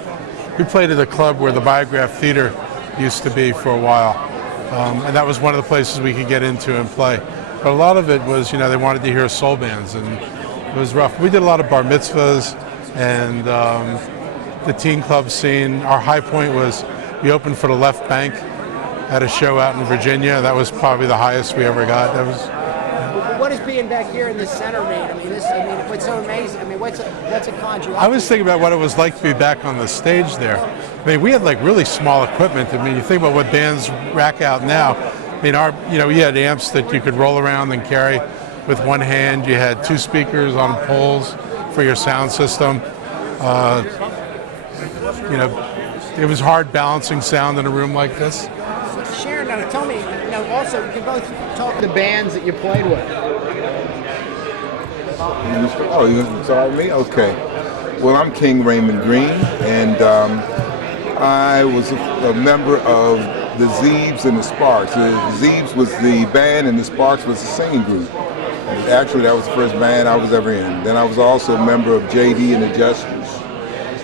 played at a club where the Biograph Theater used to be for a while, and that was one of the places we could get into and play. But a lot of it was, they wanted to hear soul bands, and it was rough. We did a lot of bar mitzvahs and the teen club scene. Our high point was we opened for the Left Bank at a show out in Virginia. That was probably the highest we ever got. What is being back here in this center mean? What's so amazing? What's it conjure up? I was thinking about what it was like to be back on the stage there. We had like really small equipment. You think about what bands rack out now. We had amps that you could roll around and carry with one hand. You had 2 speakers on poles for your sound system. It was hard balancing sound in a room like this. Sharon, now tell me, also, you can both talk to the bands that you played with. Oh, you sorry me? Okay. Well, I'm King Raymond Green, and I was a member of the Zeebs and the Sparks. The Zeebs was the band, and the Sparks was the singing group. And actually, that was the first band I was ever in. Then I was also a member of JD and the Dutchman.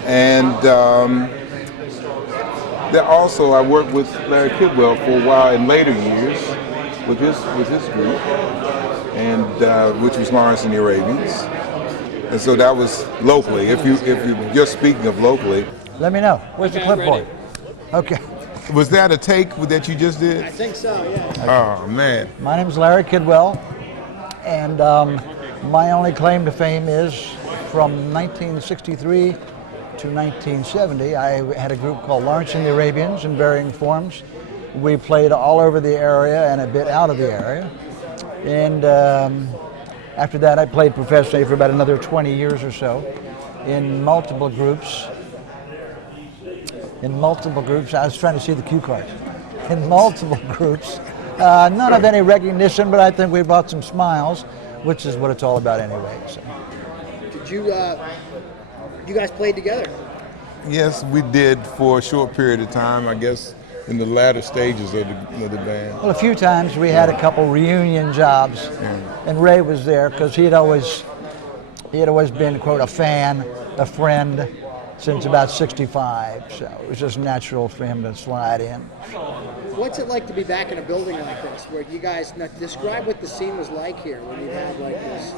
And also, I worked with Larry Kidwell for a while in later years with his group, and which was Lawrence and the Arabians. And so that was locally. If you're just speaking of locally. Let me know. Where's the clipboard? Okay. Was that a take that you just did? I think so, yeah. Oh, man. My name is Larry Kidwell, and my only claim to fame is from 1963 to 1970, I had a group called Lawrence and the Arabians in varying forms. We played all over the area and a bit out of the area. And after that, I played professionally for about another 20 years or so in multiple groups. I was trying to see the cue card. In multiple groups None of any recognition, but I think we brought some smiles, which is what it's all about anyway. So. Did you guys played together? Yes, we did for a short period of time, I guess, in the latter stages of the band. Well, a few times we had a couple reunion jobs, and Ray was there because he had always been, quote, a fan, a friend, since about 65, so it was just natural for him to slide in. What's it like to be back in a building like this, where you guys, describe what the scene was like here when you had like this?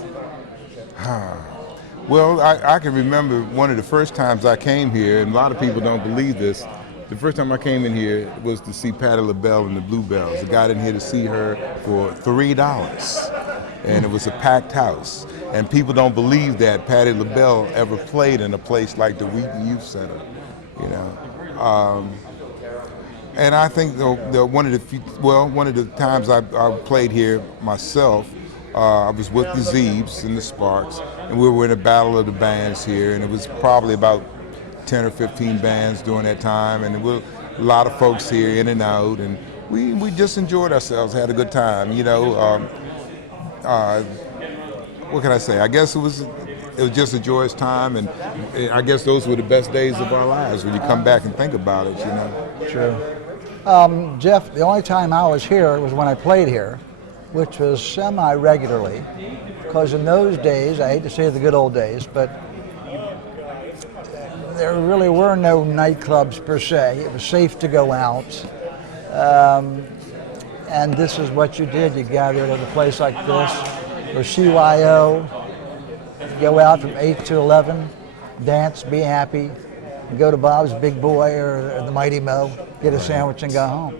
Well, I can remember one of the first times I came here, and a lot of people don't believe this. The first time I came in here was to see Patti LaBelle and the Bluebells. I got in here to see her for $3, and it was a packed house. And people don't believe that Patti LaBelle ever played in a place like the Wheaton Youth Center, you know. And I think one of the times I played here myself, I was with the Zeebs and the Sparks, and we were in a battle of the bands here, and it was probably about 10 or 15 bands during that time, and there were a lot of folks here in and out, and we just enjoyed ourselves, had a good time, you know. What can I say? I guess it was just a joyous time, and I guess those were the best days of our lives when you come back and think about it, you know. True. Jeff, the only time I was here was when I played here, which was semi-regularly, because in those days, I hate to say the good old days, but there really were no nightclubs per se. It was safe to go out. And this is what you did. You gathered at a place like this, or CYO, go out from 8 to 11, dance, be happy, go to Bob's Big Boy or the Mighty Mo, get a sandwich and go home.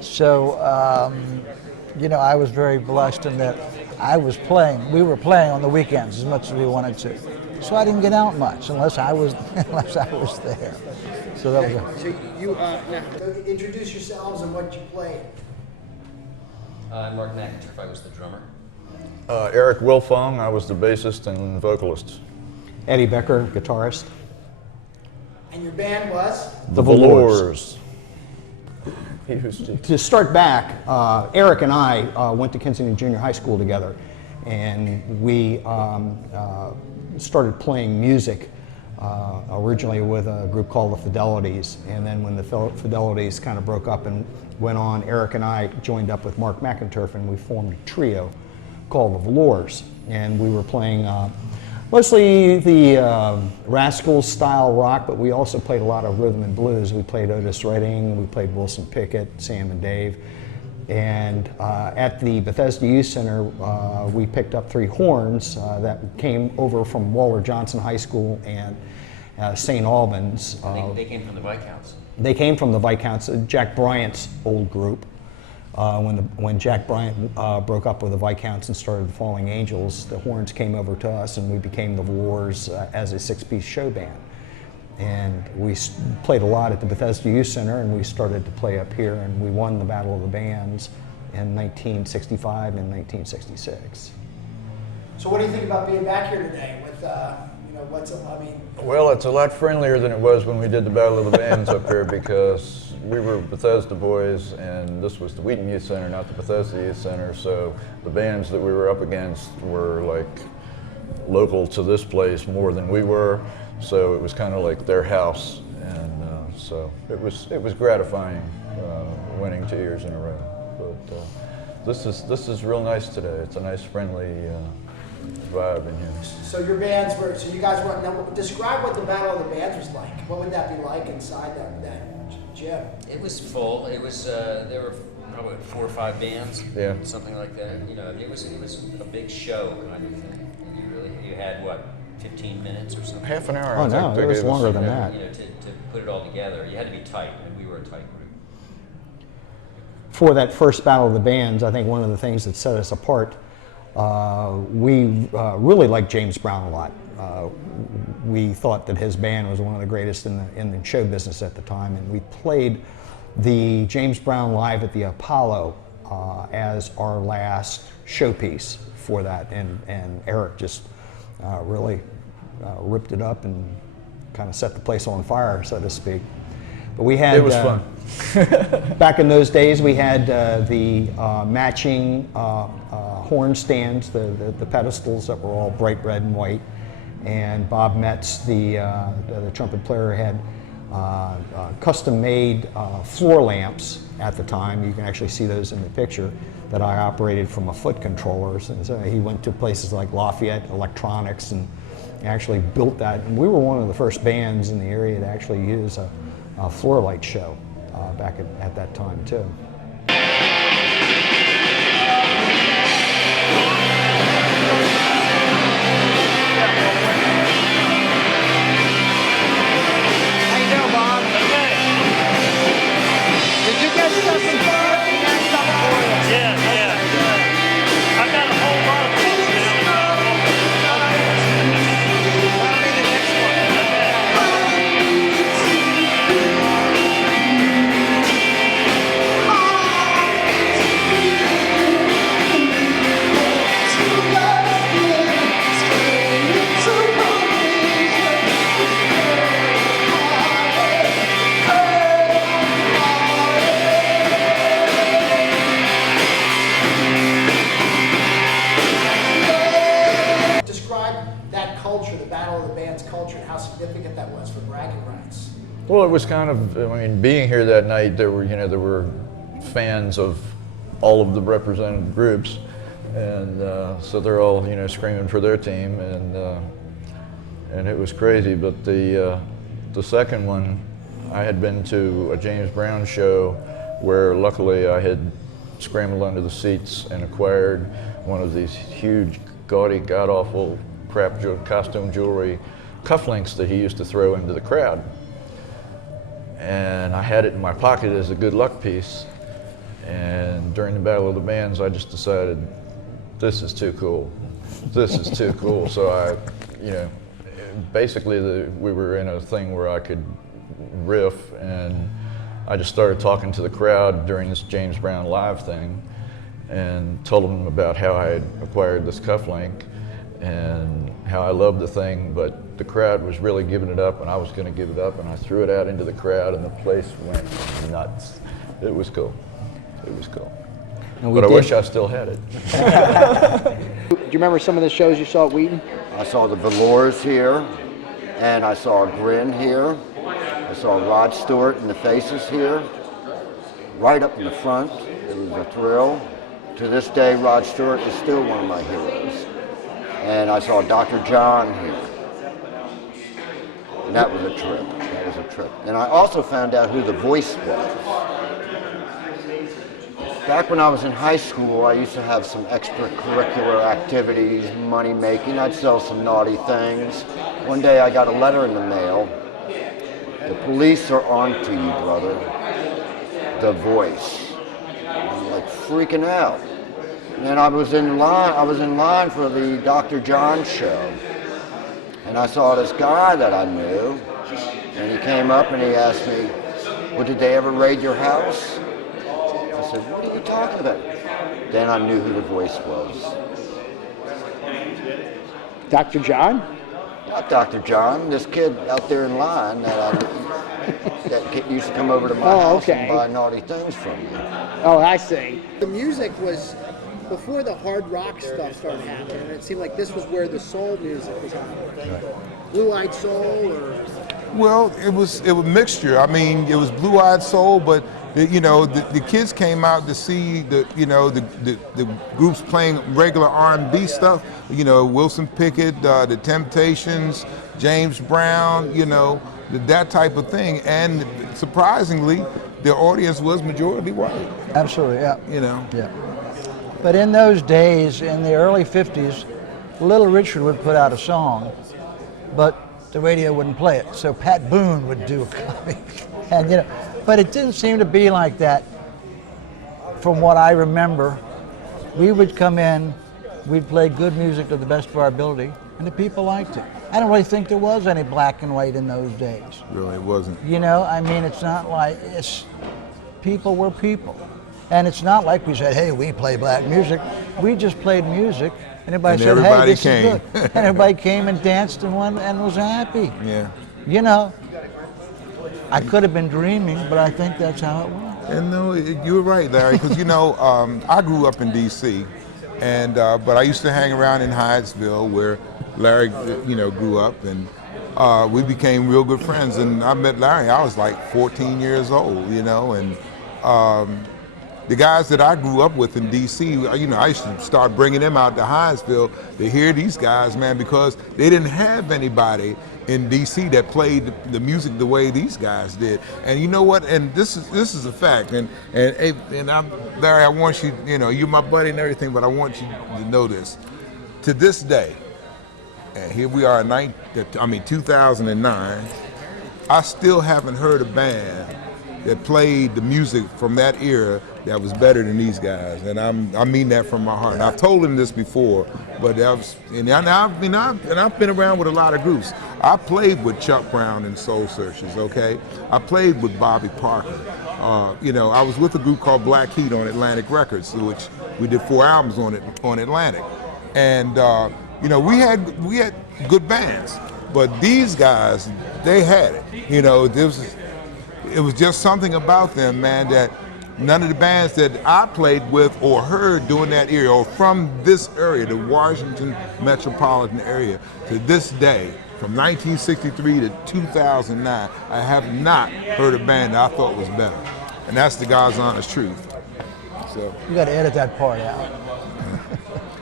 So, you know, I was very blessed in that we were playing on the weekends as much as we wanted to. So I didn't get out much unless I was there. So that was So you now introduce yourselves and what you played. I'm Mark McAleer. I was the drummer. Eric Wilfong, I was the bassist and vocalist. Eddie Becker, guitarist. And your band was? The Velours. Velours. To start back, Eric and I went to Kensington Junior High School together, and we started playing music originally with a group called the Fidelities, and then when the Fidelities kind of broke up and went on, Eric and I joined up with Mark McInturf, and we formed a trio called the Velours, and we were playing mostly the Rascals style rock, but we also played a lot of rhythm and blues. We played Otis Redding, we played Wilson Pickett, Sam and Dave, and at the Bethesda Youth Center we picked up 3 horns that came over from Waller Johnson High School and St. Albans. They came from the Viscounts. They came from the Viscounts, Jack Bryant's old group. When Jack Bryant broke up with the Viscounts and started the Falling Angels, the horns came over to us, and we became the Velours as a 6-piece show band. And we played a lot at the Bethesda Youth Center, and we started to play up here, and we won the Battle of the Bands in 1965 and 1966. So what do you think about being back here today with, you know, what's it, I mean? Well, it's a lot friendlier than it was when we did the Battle of the Bands up here, because we were Bethesda boys, and this was the Wheaton Youth Center, not the Bethesda Youth Center, so the bands that we were up against were like local to this place more than we were, so it was kind of like their house, and so it was gratifying winning 2 years in a row. But this is real nice today. It's a nice, friendly vibe in here. So your bands were, so you guys were, now describe what the Battle of the Bands was like. What would that be like inside that gym? It was full. It was, there were probably 4 or 5 bands, yeah, something like that. You know, it was a big show kind of thing. And you had what, 15 minutes or something? Half an hour. Oh no, it was longer than that. You know, to put it all together, you had to be tight, and we were a tight group. For that first Battle of the Bands, I think one of the things that set us apart, we really liked James Brown a lot. We thought that his band was one of the greatest in the show business at the time, and we played the James Brown Live at the Apollo as our last showpiece for that, and Eric just really ripped it up and kind of set the place on fire, so to speak. But we had, it was fun. Back in those days, we had the matching horn stands, the pedestals that were all bright red and white. And Bob Metz, the trumpet player, had custom-made floor lamps at the time. You can actually see those in the picture that I operated from a foot controller. And so he went to places like Lafayette Electronics and actually built that. And we were one of the first bands in the area to actually use a floor light show back at that time too. Did you get something for us? We got something for you. Yeah. I've got a whole lot of things now. That'll be the next how significant that was for bragging rights. Well, it was kind of, I mean, being here that night, there were fans of all of the represented groups, and so they're all, screaming for their team, and it was crazy. But the second one, I had been to a James Brown show where luckily I had scrambled under the seats and acquired one of these huge, gaudy, god-awful crap costume jewelry cufflinks that he used to throw into the crowd. And I had it in my pocket as a good luck piece. And during the Battle of the Bands, I just decided, this is too cool. This is too cool. So I, basically we were in a thing where I could riff, and I just started talking to the crowd during this James Brown live thing and told them about how I had acquired this cufflink and how I loved the thing, but the crowd was really giving it up, and I was going to give it up, and I threw it out into the crowd, and the place went nuts. It was cool. It was cool. But I wish I still had it. Do you remember some of the shows you saw at Wheaton? I saw the Velours here, and I saw a Grin here. I saw Rod Stewart and the Faces here, right up in the front. It was a thrill. To this day, Rod Stewart is still one of my heroes. And I saw Dr. John here. And that was a trip. That was a trip. And I also found out who the Voice was. Back when I was in high school, I used to have some extracurricular activities, money making. I'd sell some naughty things. One day I got a letter in the mail. The police are on to you, brother. The Voice. I'm like freaking out. And I was in line for the Dr. John show. And I saw this guy that I knew, and he came up and he asked me, well, did they ever raid your house? I said, what are you talking about? Then I knew who the Voice was. Dr. John? Not Dr. John, this kid out there in line that used to come over to my house and buy naughty things from me. Oh, I see. The music was before the hard rock stuff started happening, and it seemed like this was where the soul music was happening. Blue-eyed soul, or? Well, it was a mixture. I mean, it was blue-eyed soul, but the kids came out to see the groups playing regular R&B stuff. Wilson Pickett, the Temptations, James Brown, that type of thing. And surprisingly, the audience was majority white. Absolutely, yeah. Yeah. But in those days, in the early 50s, Little Richard would put out a song, but the radio wouldn't play it. So Pat Boone would do a copy. And but it didn't seem to be like that. From what I remember, we would come in, we'd play good music to the best of our ability, and the people liked it. I don't really think there was any black and white in those days. Really, it wasn't. It's not like, people were people. And it's not like we said, hey, we play black music. We just played music, and everybody said, hey, this is good. And everybody came and danced and was happy. Yeah. I could have been dreaming, but I think that's how it went. And no, you're right, Larry, because you know, I grew up in D.C., and but I used to hang around in Hyattsville where Larry, you know, grew up, and we became real good friends. And I met Larry, I was like 14 years old, you know, and the guys that I grew up with in D.C., you know, I used to start bringing them out to Hyattsville to hear these guys, man, because they didn't have anybody in D.C. that played the music the way these guys did. And you know what? And this is a fact. And Larry, I want you, you know, you're my buddy and everything, but I want you to know this. To this day, and here we are in 2009, I still haven't heard a band that played the music from that era that was better than these guys, and I mean that from my heart. And I've told him this before, but I've been around with a lot of groups. I played with Chuck Brown and Soul Searchers, okay? I played with Bobby Parker. You know, I was with a group called Black Heat on Atlantic Records, which we did 4 albums on Atlantic, and you know, we had good bands, but these guys, they had it. You know, it was just something about them, man, that none of the bands that I played with or heard during that era or from this area, the Washington metropolitan area, to this day, from 1963 to 2009, I have not heard a band that I thought was better. And that's the God's honest truth. So you got to edit that part out.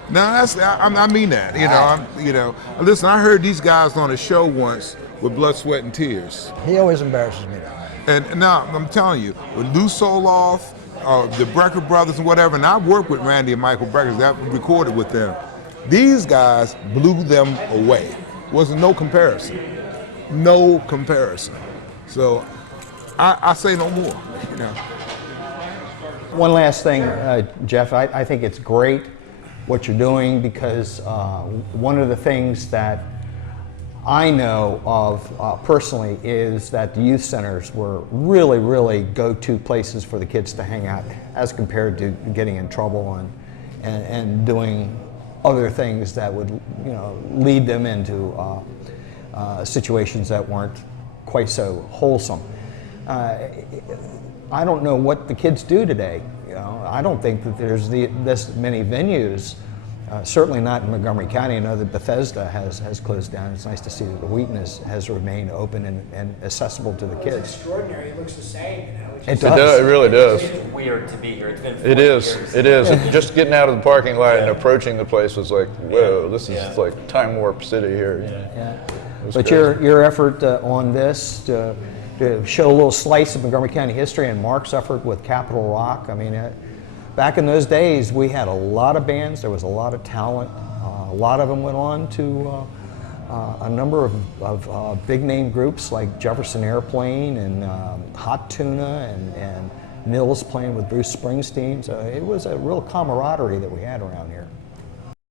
No, I mean that. You know, listen, I heard these guys on a show once with Blood, Sweat, and Tears. He always embarrasses me though. And now, I'm telling you, with Lou Soloff, the Brecker Brothers and whatever, and I worked with Randy and Michael Brecker, I recorded with them. These guys blew them away. Wasn't no comparison. No comparison. So, I say no more, you know. One last thing, Jeff, I think it's great what you're doing, because one of the things that I know of personally is that the youth centers were really, really go-to places for the kids to hang out as compared to getting in trouble and doing other things that would, you know, lead them into situations that weren't quite so wholesome. I don't know what the kids do today. You know, I don't think that there's this many venues. Certainly not in Montgomery County. I know that Bethesda has closed down. It's nice to see that the Wheaton has remained open and accessible to the kids. It's extraordinary. It looks the same. You know, it does. It really does. It's weird to be here. It's been 4 It is. years. It is. Just getting out of the parking lot and approaching the place was like, whoa, this is like time warp city here. Yeah. But your effort on this to show a little slice of Montgomery County history, and Mark's effort with Capitol Rock, I mean, back in those days, we had a lot of bands. There was a lot of talent. A lot of them went on to a number of big name groups like Jefferson Airplane and Hot Tuna and Mills playing with Bruce Springsteen. So it was a real camaraderie that we had around here.